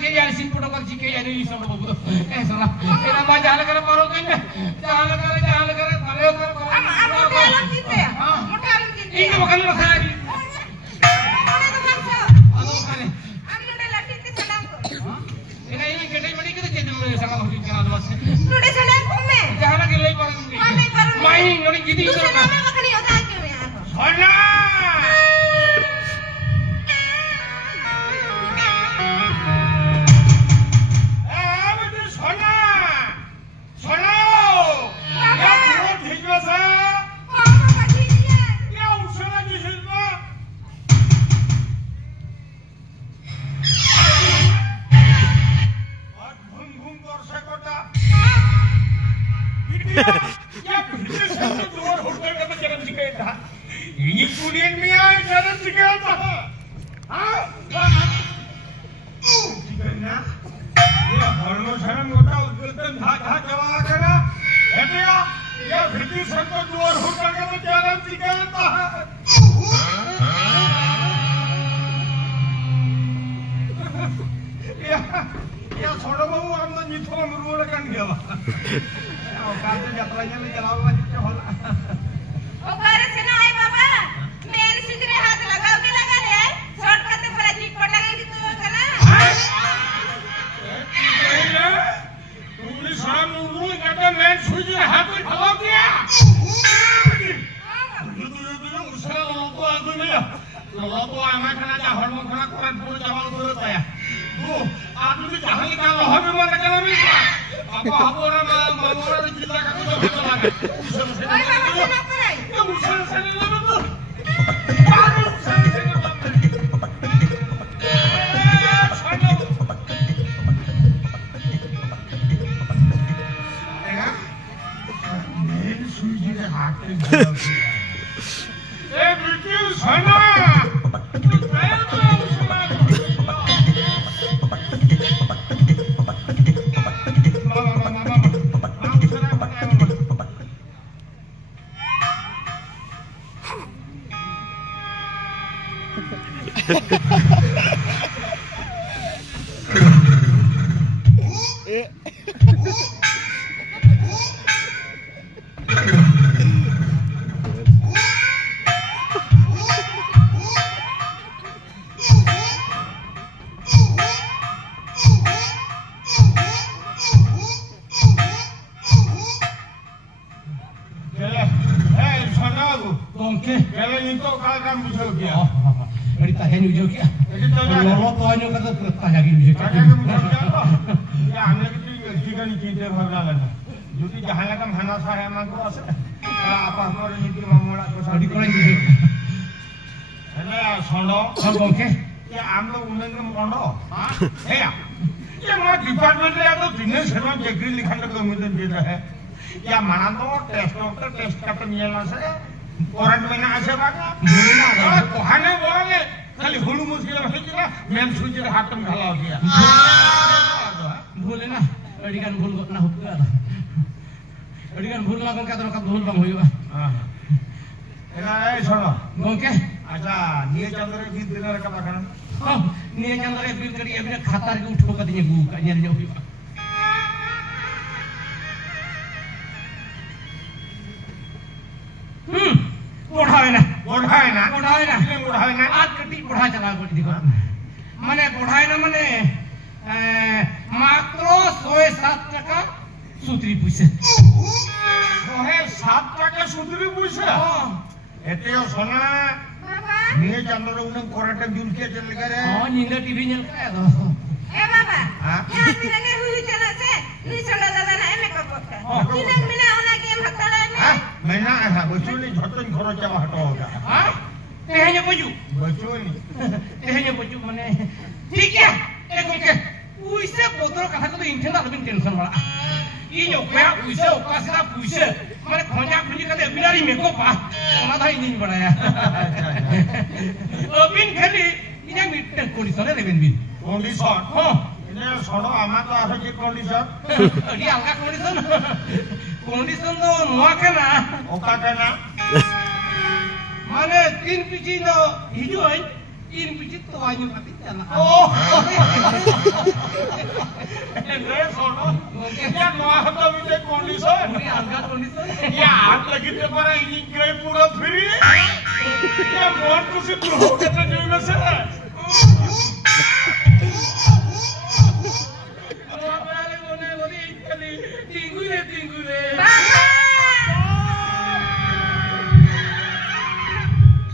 के यार सिन फोटो कर के यार ये सब बाबू ऐसा ना तेरा मां जाल कर मारो कहीं जाल कर भले कर हम मोटे आलम जीते मोटे आलम जीते इनके बगल में खा रही मोटे तो मत खाओ अलो खाने हम मोटे लाठी के सलाम को इन्हें ये केटे बड़ी के चेत में सका हो के ना बस मोटे सलाम को मैं जाल के ले पर माई नोनी गिदी तो ना मैं वखनी होता क्यों यार सोना माने तीन पीछी तो हिजू है ini pijit tuanya mati jalan. Oh. Ini sono. Ya no ada video kondisi. Ini angkat kondisi. Ya lagi te para ini gay pura free. Ya mon kusi tuh kita jadi masalah.